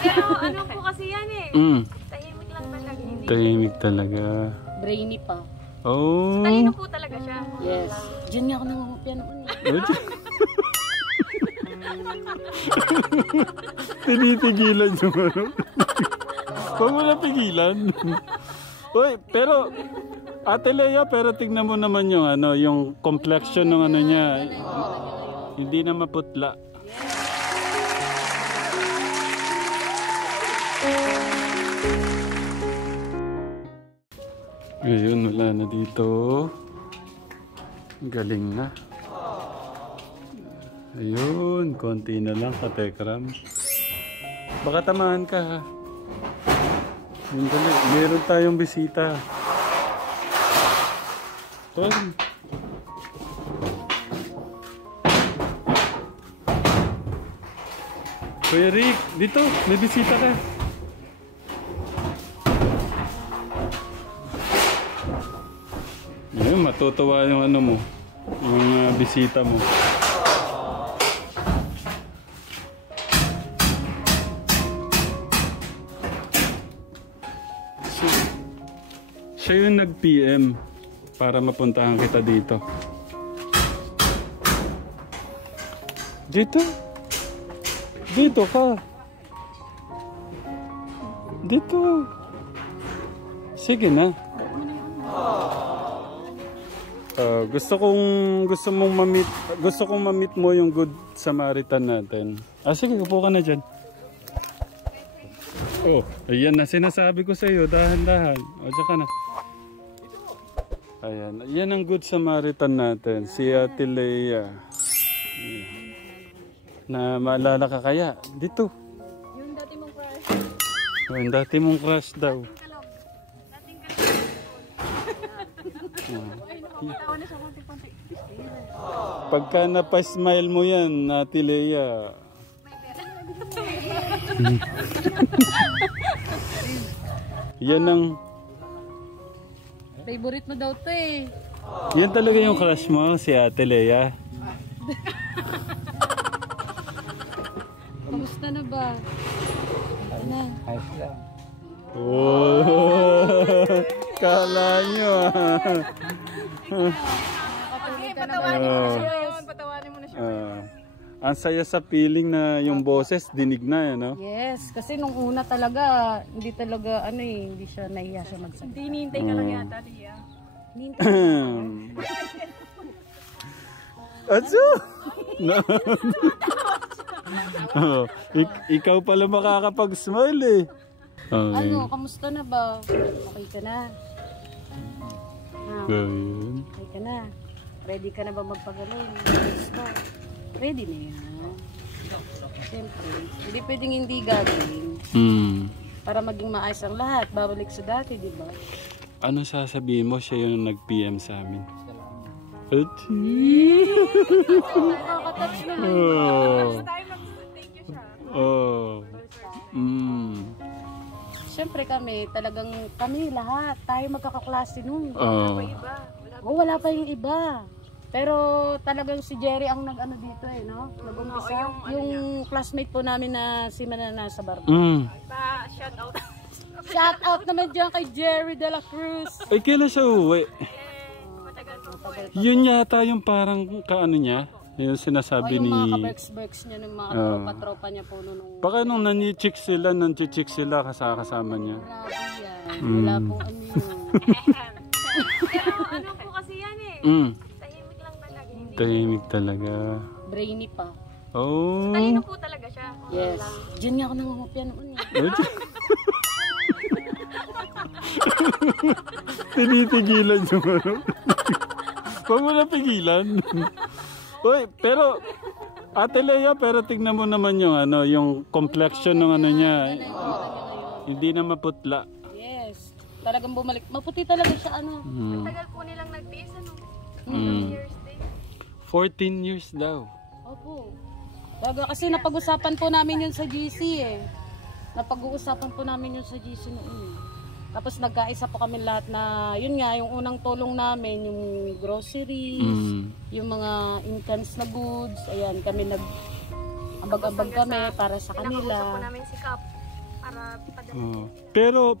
Pero ano po kasi yan eh. Tahimik lang talaga. Tahimik talaga. Brainy pa. Oh. Talino po talaga siya. Yes. Diyan nga ako nangungupya noon. Tinitigilan yung ano. Huwag mo na pigilan. Uy, pero Ate Lea, pero tignan mo naman yung ano, yung complexion ng ano niya. Hindi na maputla. Ngayon, wala na dito. Galing na. Ayun, konti na lang ka, Tekram. Baka tamahan ka, ha? Yung dali, meron tayong bisita. Ton. Kuya Rick, dito, may bisita ka. Ayun, matutuwa yung ano mo, yung bisita mo. Siya yung nag-PM para mapuntahan kita dito. Dito? Dito ka. Dito. Sige na. Gusto kong ma-meet mo yung Good Samaritan natin. Sige, upo ka na dyan. Oh, ayan na sinasabi ko sa iyo, dahan-dahan. O, dyan ka na. Ayan, yan ang Good Samaritan natin, si Ate Lea. Ayan. Na maalala ka kaya? Dito. Yung dati mong crush. Oh, yung dati mong crush daw. Dating crush. Tawa na siya konti-konti. Pagka napa-smile mo yan, Ate Lea. Yan ang... Favorite mo daw to eh. Yan talaga yung crush mo, si Ate Lea. Kamusta na ba? Ano na? Ayos lang. Oh, kala nyo Patawanin mo na siya yun. Patawanin mo na siya. Ang saya sa feeling na yung boses dinig na, no? Yes, kasi nung una talaga, hindi talaga, ano eh, hindi siya nahiya siya magsalita. Hindi, hinihintay ka lang yata, Ria. Atso! No. Oh, ikaw pala makakapag-smile eh. Okay. Ano, kamusta na ba? Okay ka na? Ganyan. Okay ka na? Ready ka na ba magpagaling? Gusto? Ready na yan. Siyempre, hindi pwedeng hindi gagawin. Para maging maayos ang lahat, babalik sa dati, di ba? Ano sasabihin mo? Siya yung nag-PM sa amin. Nakakatouch naman. First time mag-thank you siya. Siyempre kami, talagang kami lahat, tayo magkakaklase nun. Iba. Wala pa yung iba. Pero talagang si Jerry ang nag-ano dito eh, no? Nag-umpisa. Yung classmate po namin na si Manana sa bar. Shout out. Shout out naman dyan kay Jerry De La Cruz. Ay, kailan siya uwi? Matagal po. Yun yata yung parang kaano niya. Yung sinasabi yung ni... mga ka-berks-berks niya, ng mga tropa-tropa niya po nung... Baka nung nanchichik sila kasama niya. Grabe yan. Wala pong ano yun. Pero ano po kasi yan eh. Tahimik lang talaga. Tahimik talaga. Brainy pa. Oh. Talino po talaga siya. Yes. Diyan nga ako nangungupya noon eh. Tinitigilan yung ano. Huwag mo na pigilan. Uy, pero Ate Lea, pero tignan mo naman yung ano, yung complexion ng ano niya. Hindi na maputla. Yes. Talagang bumalik. Maputi talaga siya ano. Tagal po nilang nagtiis ano. years din. 14 years daw. Opo. Talaga kasi napag-usapan po namin yun sa GC eh. Napag-uusapan po namin yun sa GC noon eh. Tapos nagkaisa po kami lahat na, yun nga, yung unang tulong namin, yung groceries, yung mga incans na goods, ayan, kami ang nag-aabag-abag kami para sa Pinakausap kanila. po namin si Kap para padala.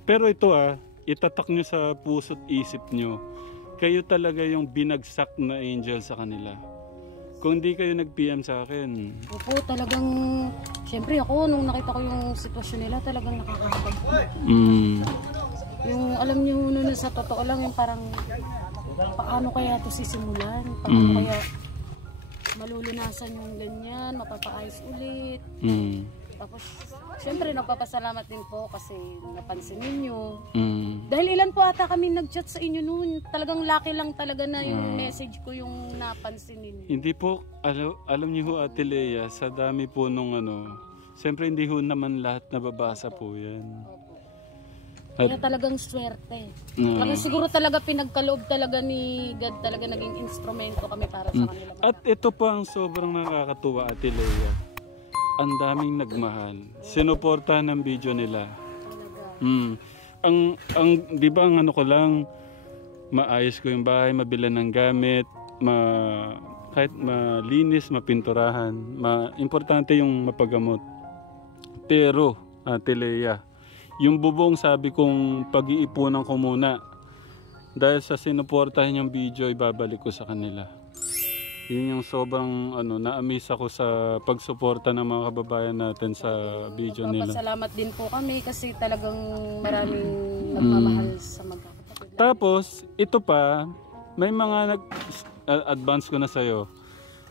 Pero ito itatak nyo sa puso't isip nyo. Kayo talaga yung binagsak na angel sa kanila. Kung di kayo nag-PM sa akin. Opo, talagang, syempre ako, nung nakita ko yung sitwasyon nila, talagang nakakahabag po. Yung, alam niyo, na sa totoo lang, yung parang, paano kaya ito sisimulan? Paano kaya malulunasan yung ganyan, mapapaayos ulit? Tapos, syempre, nagpapasalamat din po kasi napansin ninyo. Dahil ilan po ata kami nag-chat sa inyo noon. Talagang lucky lang talaga na yung message ko yung napansin ninyo. Hindi po, alam niyo ho Ate Lea, sa dami po nung siyempre hindi ho naman lahat nababasa po yan. Kaya talagang swerte. Kaya siguro talaga pinagkaloob talaga ni God, talaga naging instrumento kami para sa kanila. At ito pa ang sobrang nakakatuwa Ate Lea. Ang daming nagmahal. Sinuportahan ng video nila. Ang di ba ang ko lang, maayos ko yung bahay, mabilan ng gamit, kahit malinis, mapinturahan. Importante yung mapagamot. Pero, Ate Lea, yung bubong sabi kong pag-iipunan ko muna. Dahil sa sinuportahan yung video, ibabalik ko sa kanila. Yun yung sobrang na-amaze ako sa pagsuporta ng mga kababayan natin sa video nila. Salamat din po kami kasi talagang maraming nagmamahal sa magkakapatid. Tapos, ito pa, may mga advance ko na sa'yo.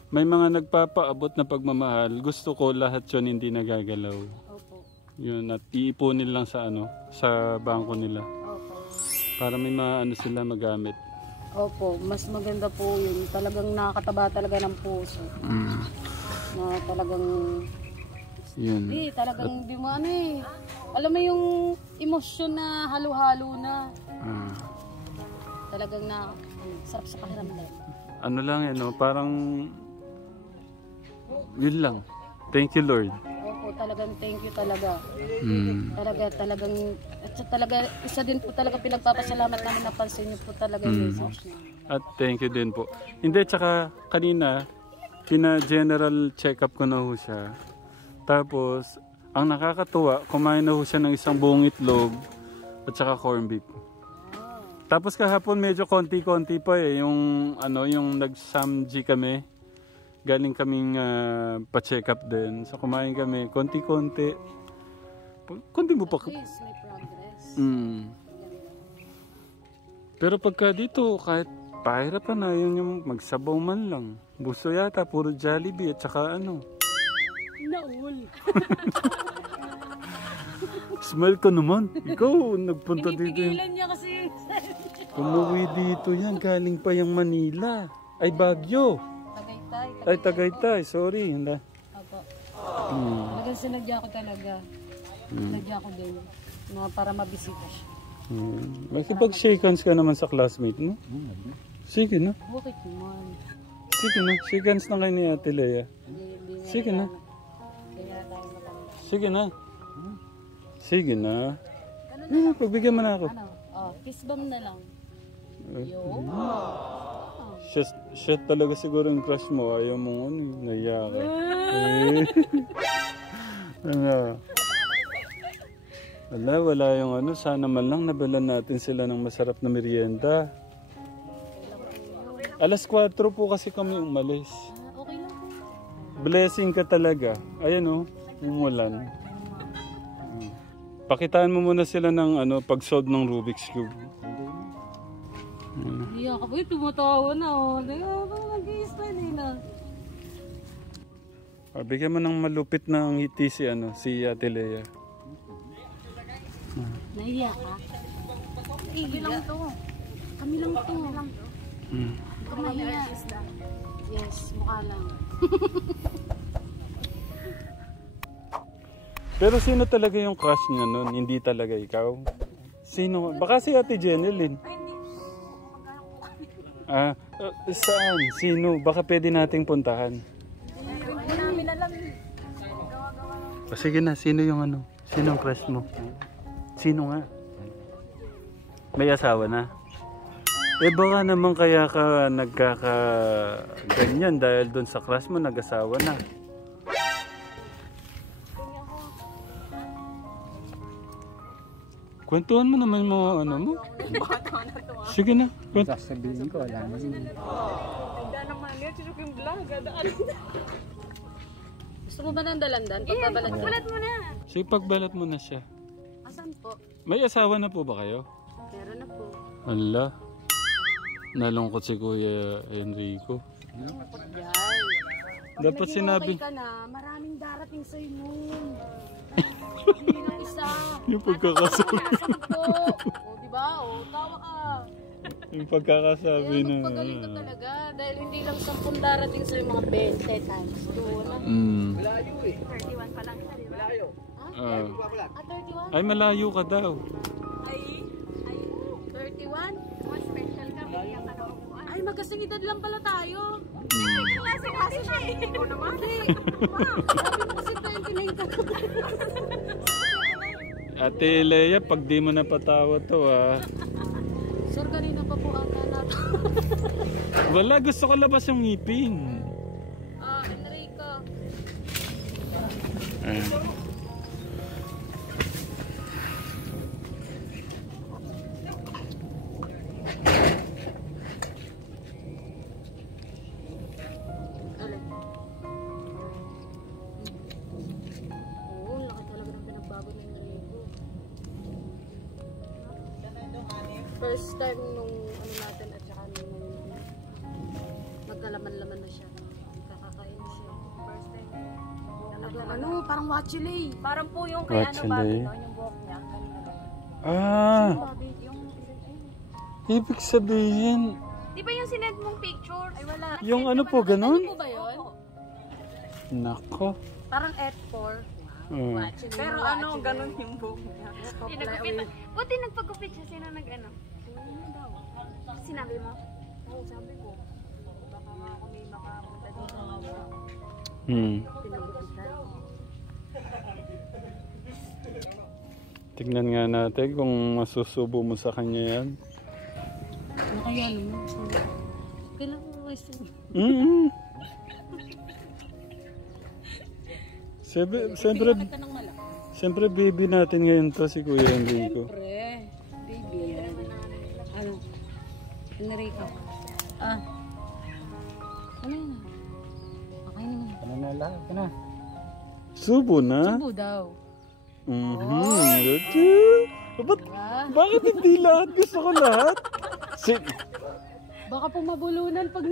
May mga nagpapaabot na pagmamahal. Gusto ko lahat yun hindi nagagalaw. Opo. Yun, at iipunin lang sa sa bangko nila. Opo. Para may sila magamit. Opo, mas maganda po yun. Talagang nakakataba talaga ng puso. Na talagang... Yun. Talagang di mo alam mo yung emosyon na halo-halo na. Talagang sarap sa pakiramdam. Ano lang parang... Yun lang. Thank you Lord. Opo, talagang thank you talaga. Talaga, isa din po talaga pinagpapasalamat namin na pansin niyo po talaga yung message niyo. At thank you din po. Hindi, tsaka kanina, pina-general check-up ko na ho siya. Tapos, ang nakakatuwa, kumain na ho siya ng isang buong itlog at tsaka corned beef. Tapos kahapon medyo konti-konti pa yung nag-samji kami. Galing kaming pa-check up din. So kumain kami, konti-konti. Konti mo pa. Yes, may progress. Pero pagka dito, kahit pahirapan na, yun yung magsabaw man lang. Buso yata, puro Jollibee at saka Naul. Smell ko naman. Ikaw, nagpunta dito. Pinipigilan niya kasi. Umuwi dito yan, galing pa yung Manila. Ay, Baguio. Tagaytay. Ay, Tagaytay, sorry. Opo. Talagang sinadya ko talaga. Sinadya ko din. Na para mabisita siya. Makipag-shake hands ka naman sa classmate mo. Sige na. Bukit naman. Sige na. Shake hands na kayo ni Ate Lea. Sige na. Sige na. Sige na. Pagbigyan mo na ako. Kiss bomb na lang. Siya talaga siguro yung crush mo. Ayaw mo naiya ka. Wala yung sana man lang nabalan natin sila ng masarap na merienda. 4:00 po kasi kami umalis. Okay lang po. Blessing ka talaga. Ayan umulan. Pakitaan mo muna sila ng pag-solve ng Rubik's Cube. Iya ka boy, tumatawa na nag-i-smile na. Bigyan mo ng malupit na ngiti si Ate Lea. Naiya ka? Kami lang to. Kami lang to. Kami naiya. Yes, mukha lang. Pero sino talaga yung crush niya nun? Hindi talaga ikaw? Sino? Baka si Ate Jeneline. Saan? Sino? Baka pwede nating puntahan. Hindi namin alam. Sige na, sino yung Sino yung crush mo? Sino nga? May asawa na? Baka naman kaya ka nagkaka-ganyan dahil doon sa crush mo nag-asawa na. Kwentuhan mo naman mga ano mo. Sige na. Sasabihin ko, wala na yun. Hindi naman yun. Sino yung vlog? Gusto mo ba ng dalandan? Pagbabalat ko. Balat mo na. Sige, pagbalat mo na siya. Asan po? May asawa na po ba kayo? Meron na po. Hala. Nalungkot si Kuya Enrico. Yan. Dapat Naging sinabi. okay ka na, maraming darating sa'yo noon. Hindi lang isa. Yung pagkakasabi. Sagot po. O, diba? O, tawa ka. Yung pagkakasabi Kaya na. magpagaling ka talaga. Dahil hindi lang 10 darating sa'yo mga 20 times 2 na. 31 pa lang siya, di ba? Ah. 31? Ay, malayo ka daw. Ay, 31? mas special ka. Bigyan ka na upuan. Ay, magkasing edad lang pala tayo. Klase natin siya eh. Ikaw naman. Sabi mo kasi 29 ka. Ate Leia, pag di mo napatawa to Sir, kanina pa po ata natin. Wala, gusto ko labas yung ngipin. Enrico. Alin? Oo, laki talaga ng pinagbago ng Enrico. First time nung ano natin at saka nung nagkalaman-laman na siya. Kakakain na siya. First time. Ano, parang wachile. Parang po yung kay ano Actually. Bobby, no? Yung buhok niya. Ah, Bobby, yung... ibig sabihin, Di ba yung sinend mong picture? Ay wala. yung ano po, Ano ganun? po ba yun? Nako. Parang F4. Wachile. Pero ano, ganun yung buhok niya. Buti nagpagupit siya. Sino nag-ano? Sinabi mo? Oo, sabi ko. Baka nga ako may makapunta dito. Tignan nga natin kung masusubo mo sa kanya yan. Ano kaya naman? Kailangan ko kasi. Siyempre, Ka ng malaki. siyempre baby natin ngayon to si Kuya Enrico. Pre, baby yan. Ano? Enrico. Ano yun? Okay naman. Ano na lahat ka na? Subo na? Subo daw. Bakit hindi lahat? Gusto ko lahat. Baka po mabulunan pag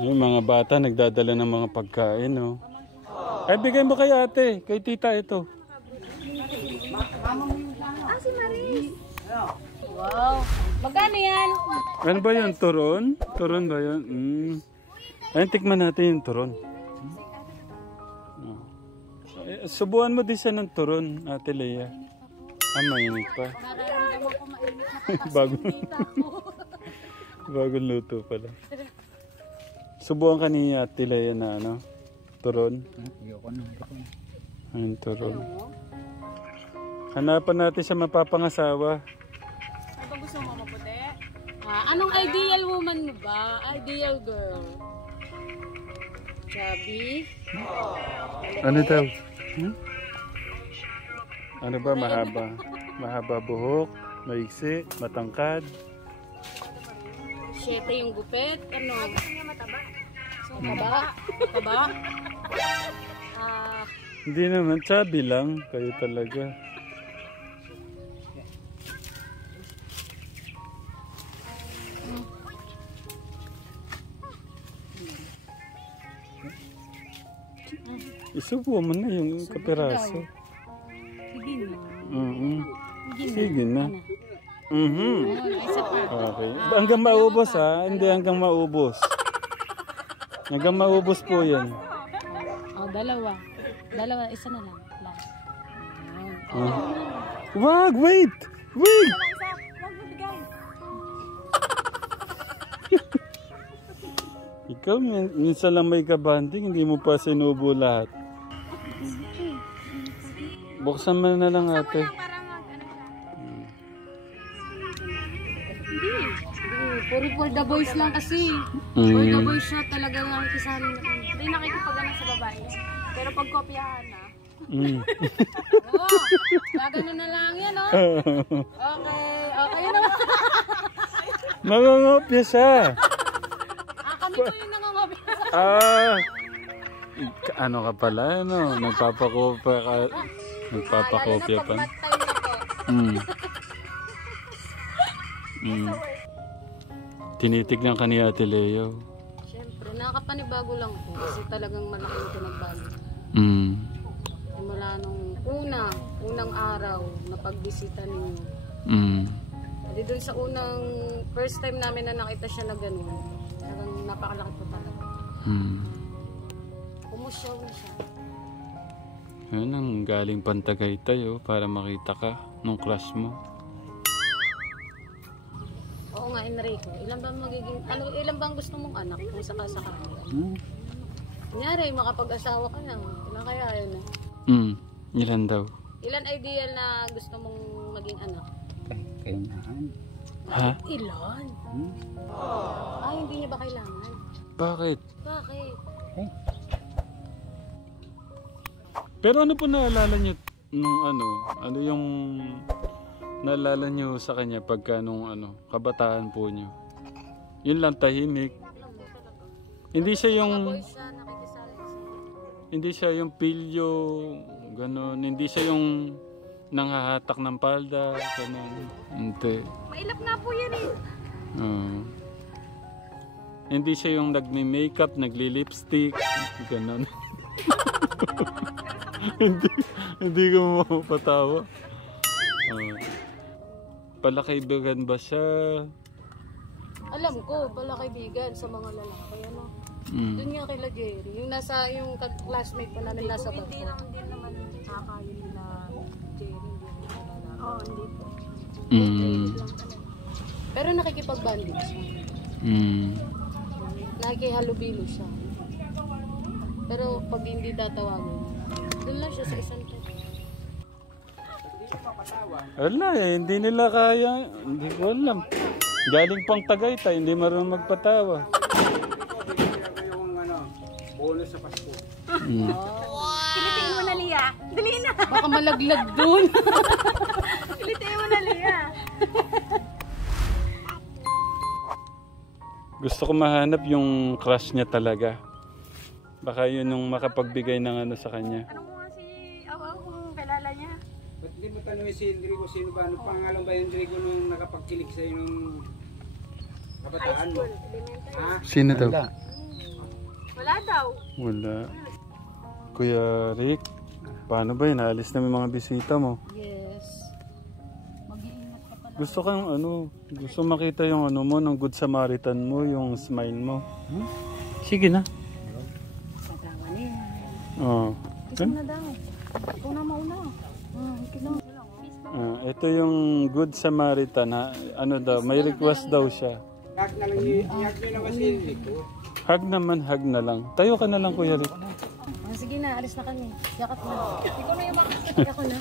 Yung mga bata nagdadala ng mga pagkain, no? Ay, bigay mo kay ate, kay tita ito. Si Maris. Wow. Magkano yan? Ano ba yun? Turon? Turon ba yun? Ayun, tikman natin yung turon. Subuhan mo din siya ng turon, Ate Leia. Mainit pa. Nararamdaman ko mainit na Bagong luto pala. Subuhan ka ni Ate Leia na ano? Turon. Ayoko na. Ayun, turon. Hanapan natin siya mapapangasawa. Ano ba gusto mo maputi? Anong ideal woman mo ba? Ideal girl? Chubby? Ano daw? Ano ba? Mahaba? Mahaba buhok? Maiksi? Matangkad? 7 yung gupit? Ano? Gusto niya mataba. Taba? Taba? Hindi naman. Chubby lang. Kayo talaga. Isubo mo na yung kapiraso. Sige na. Sige na. Isa pa. Okay. Hanggang maubos ha. Hindi hanggang maubos. Hanggang maubos po yan. Dalawa. Dalawa. Isa na lang. Last. Wag! Wait! Wait! Huwag mo bigay. Ikaw, minsan lang may kabanding, hindi mo pa sinubo lahat. Buksan mo na lang ate. Para mag-ano siya. Hindi. Puro for the boys lang kasi. For the boys siya talaga lang kisanin na kami. Hindi nakikipagano sa babae. Pero pag kopyahan na, Mm. Oo, gagano na lang yan, oh. Okay, okay naman. Nangangopya siya. Kami po yung nangangopya. Ano ka pala, ano? Nagpapakopya ka. Nagpapakopya pa. Pag mat time na po. Mm. Mm. Tinitignan ka ni Ate Leo. Siyempre, nakakapanibago lang po kasi talagang malaki yung pinagbago. Mm. Mula nung unang araw na pagbisita ninyo. Mm. Di doon sa unang first time namin na nakita siya na gano'n, talagang napakalaki po talaga. Mm. Pumusyaw na siya. Ayun, ang galing Pantagaytay para makita ka nung crush mo. Oo nga, Enrico. Ilan bang gusto mong anak kung sakasakali? Kunyari, makapag-asawa ka na. Ilan kaya yun eh? Ilan daw? Ilan ideal na gusto mong maging anak? Kailangan. Ha? Ilan? Hindi niya ba kailangan? Bakit? Bakit? Pero ano po naalala niyo nung ano yung naalala niyo sa kanya pagka nung kabataan po niyo? Yun lang, tahimik. Hindi siya yung Boys siya, nakikisali siya. hindi siya yung pilyo, gano'n. Hindi siya yung nanghahatak ng palda, gano'n. Hindi. Mailap nga po yan eh. Hindi siya yung nagme-makeup, nagli-lipstick, gano'n. hindi ko mapatawa. Palakaibigan ba siya? Alam ko, pala kaibigan sa mga lalaki, ano? Doon nga kila Jerry, yung classmate pa namin nasa barko. Hindi naman din naman nakakayo nila Jerry. Oo, hindi po. Pero nakikipag-banding siya. Nakikihalubilo siya. Pero pag hindi tatawagin, doon lang siya sa isang tent. Wala hindi nila kaya. Hindi ko alam. Galing pang Tagaytay, hindi marunong magpatawa. Bonus sa Pasko. Kilitiin mo na, Lia. Dali na. Baka malaglag doon. Kilitiin mo na, Lia. Gusto ko mahanap yung crush niya talaga. Baka yun yung makapagbigay ng sa kanya. Anong mo nga si Aw kung kilala niya? Ba't di mo tanongin si Enrico sino ba? Anong pangalan ba yung Enrico nung nakapagkilig sa'yo nung kabataan mo? Ha? Sino daw? Wala daw. Wala. Kuya Rick, paano ba yun? Naalis na may mga bisita mo. Yes. Mag-iingat ka pala. Gusto kang gusto makita yung mo, ng Good Samaritan mo, yung smile mo. Sige na. Patawa niya. Oh. Ikaw na daw. Ikaw na mauna. Ikaw na. Ito yung Good Samaritan. Daw, may request daw siya. Hag na lang i-hag nyo naman si Enrico. Hug naman, hug na lang. Tayo ka na lang, Kuya Rick. Sige na, alis na kami. Yakap na. Ikaw na yung makakasakit ako na.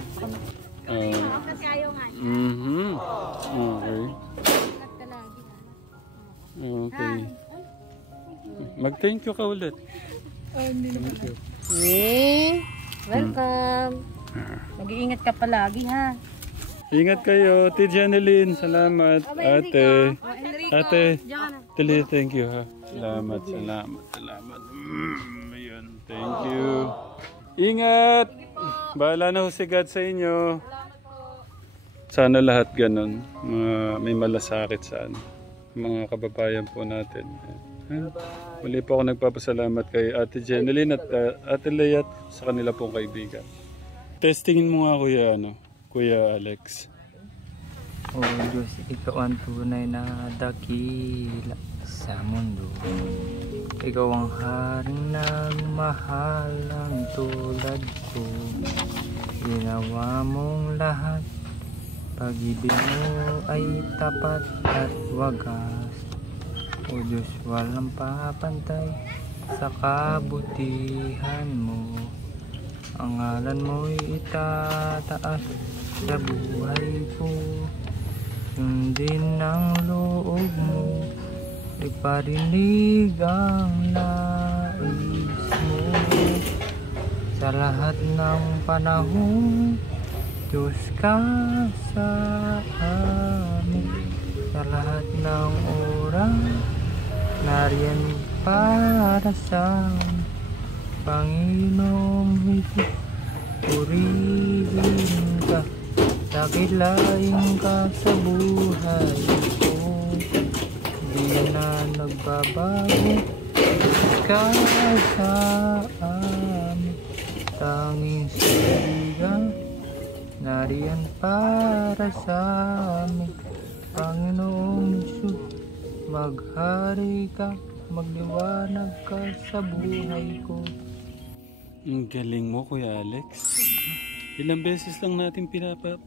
Ako kasi ayaw nga. Okay. Ingat ka lagi. Okay. Mag-thank you ka ulit. Hindi naman. Welcome. Mag-iingat ka palagi, ha? Ingat kayo, Ate Janeline. Salamat, ate. Ate, Tili, thank you ha. Salamat. Ayun, thank you. Ingat! Bahala na ho si God sa inyo. Sana lahat ganun. May malasakit sa mga kababayan po natin. Muli po ako nagpapasalamat kay Ate Janeline at Ate Leat sa kanila pong kaibigan. Testingin mo nga Kuya Alex. O Diyos, ikaw ang tunay na dakila sa mundo. Ikaw ang haring nagmahal ang tulad ko. Ginawa mong lahat, pag-ibig mo ay tapat at wagas. O Diyos, walang papantay sa kabutihan mo. Ang ngalan mo'y itataas sa buhay ko. Sundin ang loob mo, iparinig ang nais mo. Sa Sa lahat ng panahon, Diyos ka sa amin. Sa lahat ng oras, nariyan para sa amin. Panginoong Hesus, purihin ka, dakilain ka sa buhay ko. Di na nagbabago, Diyos ka sa amin. Tanging saligan, nariyan para sa amin. Panginoong Hesus, maghari ka, magliwanag ka sa buhay ko. Ang galing mo, Kuya Alex. Ilang beses lang natin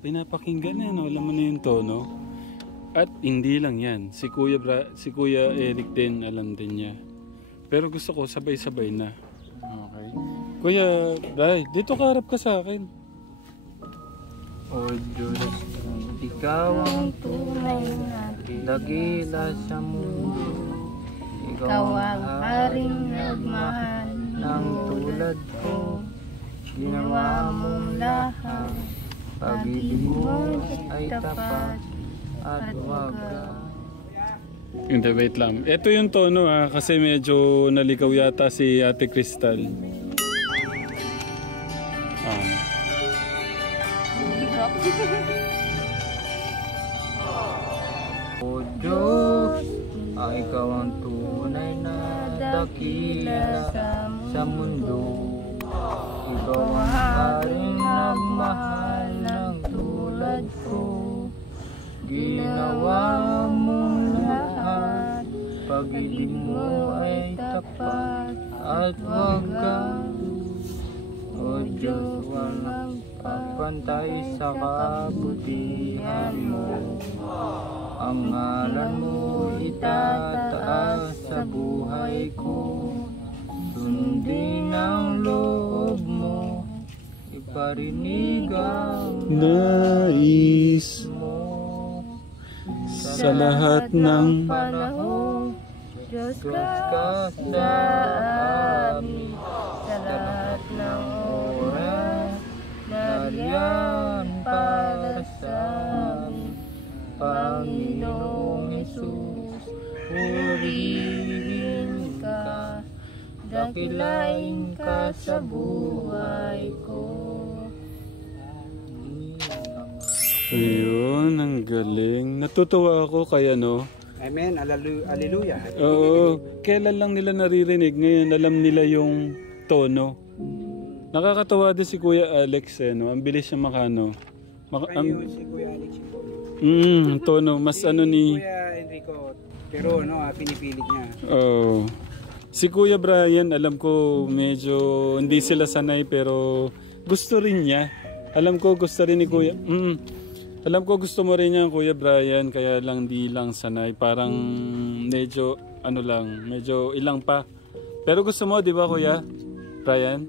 pinapakinggan yan. Alam mo na yung tono. At hindi lang yan. Si Kuya Eric din, alam din niya. Pero gusto ko sabay-sabay na. Okay. Kuya Bray, dito ka, harap ka sa akin. O Diyos, ikaw ang tunay na dakila sa mundo. Ikaw ang haring nagmahal ng tulad ko. Ginawa mong lahat, pag-ibig mo ay tapat at wagas. Hindi, wait lang. Ito yung tono kasi medyo naligaw yata si Ate Crystal. O Diyos, ikaw ang tunay na dakila sa mundo. Ikaw ang haring nagmahal ng tulad ko. Ginawa mong lahat, pag-ibig mo ay tapat at wagas. O Diyos, walang kapantay sa kabutihan mo. Ang ngalan mo itataas sa buhay ko. Sundin ang loob mo, iparinig ang nais mo. sa lahat ng panahon, Diyos ka sa amin. Sa lahat ng oras, nariyan para sa amin. Panginoong Hesus, purihin ka, dakilain ka sa buhay ko. Ayun, ang galing. Natutuwa ako kay ano. Amen. Hallelujah. Oo, kailan lang nila naririnig. Ngayon alam nila yung tono. Nakakatawa din si Kuya Alex no? Ang bilis niya makano. Kayo si Kuya Alex. Tono. Mas ano ni... Kuya Enrico. Pero pinipilit niya. Oh. Si Kuya Brian, alam ko medyo hindi sila sanay pero gusto rin niya. Alam ko gusto rin ni Kuya. Alam ko gusto mo rin niya, Kuya Brian, kaya lang di lang sanay. Parang medyo ano lang, medyo ilang pa. Pero gusto mo, di ba Kuya Brian?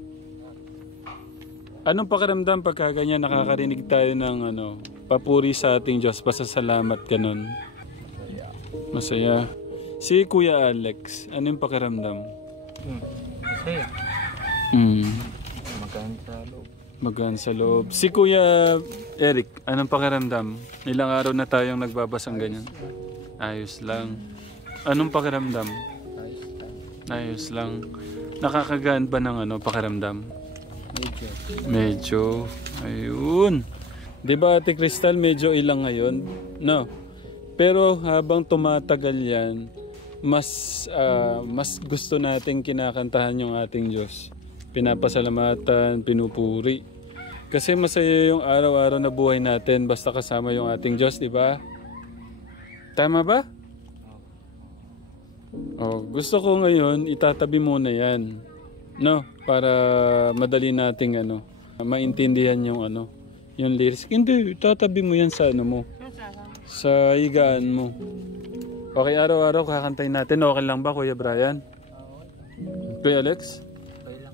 Anong pakiramdam pagka ganyan nakakarinig tayo ng papuri sa ating Diyos, pasasalamat ganun? Masaya. Si Kuya Alex, ano yung pakiramdam? Masaya. Magaan sa loob. Magaan sa loob. Si Kuya Eric, anong pakiramdam? Ilang araw na tayong nagbabasang ganyan. Ayos lang. Anong pakiramdam? Ayos lang. Nakakagaan ba ng pakiramdam? Medyo. Ayun. Di ba Ate Crystal, medyo ilang ngayon? No. Pero habang tumatagal yan, mas gusto nating kinakantahan yung ating Diyos. Pinapasalamatan, pinupuri. Kasi masaya yung araw-araw na buhay natin basta kasama yung ating Diyos, di ba? Tama ba? Oh, gusto ko ngayon itatabi muna yan. No, para madali nating maintindihan yung yung lyrics. Hindi, itatabi mo yan sa mo. Sa higaan mo. Okay, araw-araw kakantayin natin. Okay lang ba, Kuya Brian? Kuya Alex? Okay lang.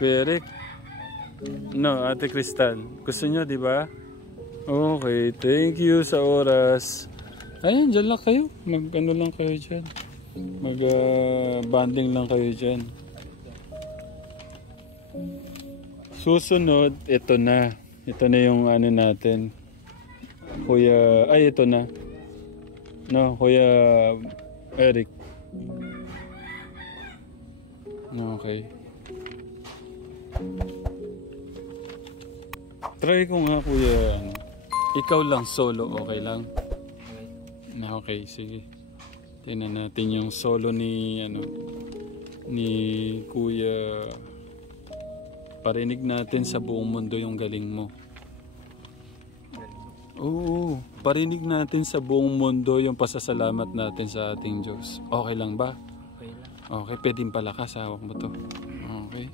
Kuya Eric? No, Ate Crystal. Gusto nyo, di ba? Okay, thank you sa oras. Ayun, dyan lang kayo. Lang kayo dyan. Banding lang kayo dyan. Susunod, ito na. Ito na yung ano natin. Kuya, ay ito na. No, Kuya Eric. Okay. Try ko nga Kuya, ano. Ikaw lang solo, okay lang? Okay, sige. Tingnan natin yung solo ni ano ni Kuya. Parinig natin sa buong mundo yung galing mo. Oo, parinig natin sa buong mundo yung pasasalamat natin sa ating Diyos. Okay lang ba? Okay lang. Okay, pwedeng palakas, hawak mo to. Okay.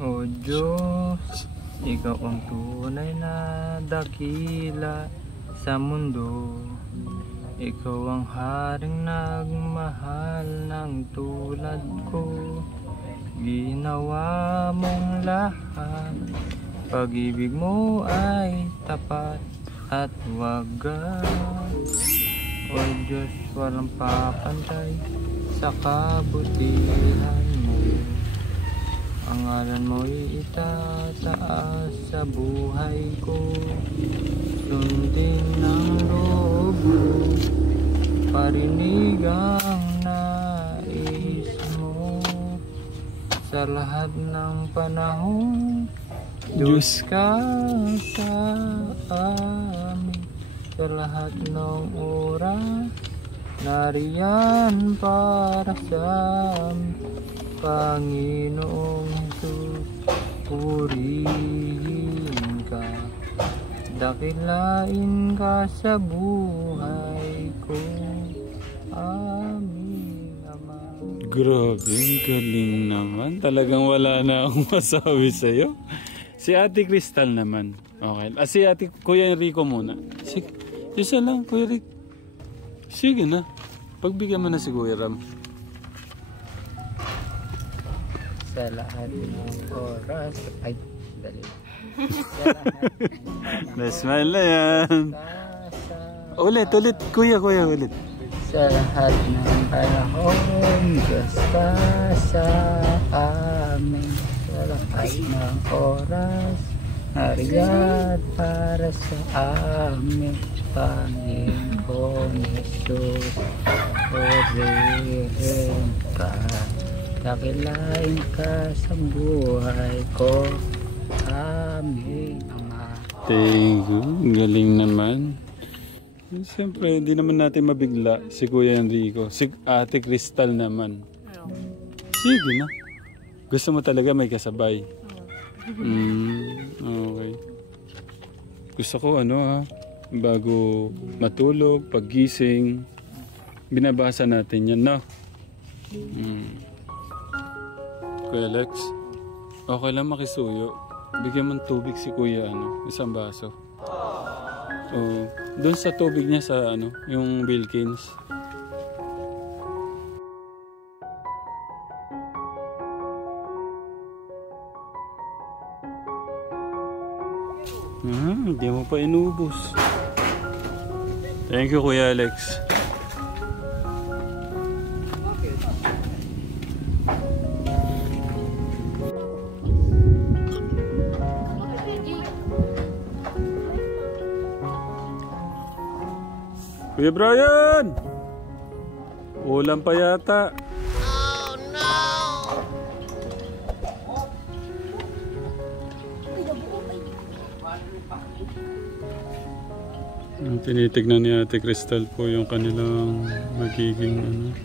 O Diyos, ikaw ang tunay na dakila sa mundo. Ikaw ang haring nagmahal ng tulad ko. Ginawa mong lahat, pag-ibig mo ay tapat at wagas. O Diyos, walang papantay sa kabutihan mo. Ang ngalan mo'y itataas sa buhay ko. Sundin ng loob ko, parinig ang nais mo. Sa lahat ng panahon, Diyos ka sa amin. Sa lahat ng oras, nariyan para sa amin. Panginoong Jesus, purihin ka. Dakilain ka sa buhay ko. Amin, Ama. Grabe, ang galing naman. Talagang wala na akong masabi sa'yo. Si Ate Crystal naman. Okay. Si Ate Kuya Enrico muna. Sige. Isa lang, Kuya Rick. Sige na. Pagbigyan mo na si Kuya Ram. Sa lahat ng oras, ay, dali. Na-smile na yan. Ulit. Kuya, ulit. Sa lahat ng panahon, Diyos ka sa amin. Sa lahat ng oras, nariyan para sa amin. Panginoon Jesus, purihin ka. Dakilain ka sa buhay ko. Amen, Ama. Thank you. Galing naman. Siyempre, hindi naman natin mabigla si Kuya Enrico. Si Ate Crystal naman. Sige na. Gusto mo talaga may kasabay? Okay. Gusto ko bago matulog, paggising, binabasa natin yan, no? Kuya Alex, okay lang makisuyo. Bigyan mo ng tubig si Kuya, isang baso. Doon sa tubig niya sa yung Wilkins. Hindi mo pa inubos. Thank you, Kuya Alex. Kuya Brian! Ulam pa yata. Oh no! Tinitignan ni Ate Crystal po yung kanilang magiging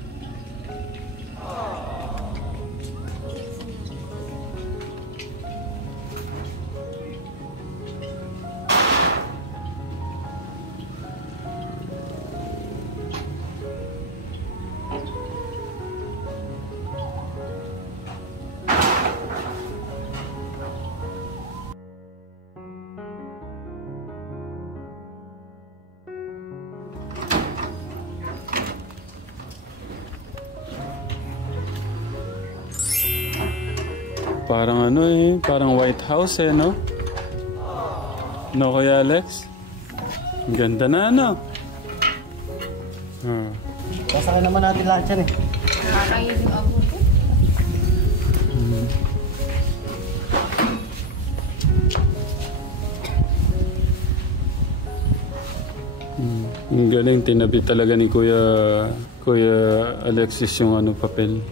parang parang White House no? No, Kuya Alex? Ang ganda na Kasakay naman natin lahat yan Nakakain yung abo ko. Ang galing, tinabi talaga ni Kuya Alexis yung ano, papel.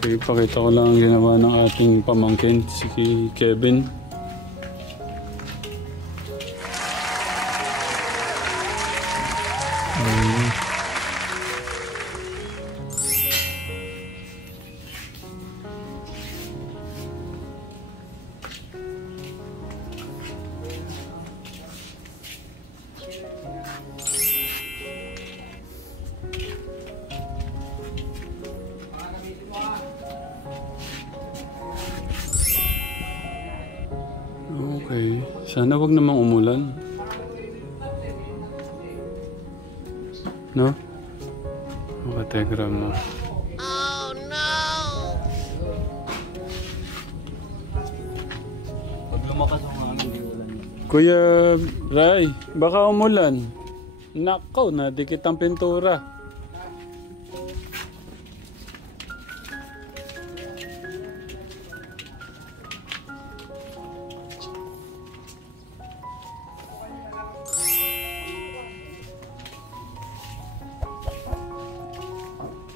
Okay, pakita ko lang ang ginawa ng ating pamangkin, si Kevin. Okay. Sana wag namang umulan. No? Makategram mo. Oh no! Pag lumakas ang hangin, hindi ulan. Kuya Ray, baka umulan. Nakaw, nadikit ang pintura.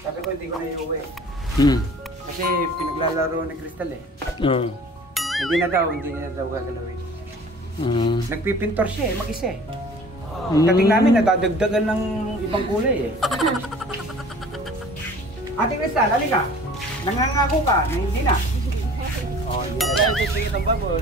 Sabi ko hindi ko na iuwi. Kasi pinaglalaro ni Crystal eh. Oh. Hindi na daw gagalawin. Nagpipintor siya eh, mag-isa eh. Dating namin nadadagdagan ng ibang kulay eh. Ate Crystal, halika. Nangangako ka na hindi na. Oh, hindi na. Kaya ito ng babo,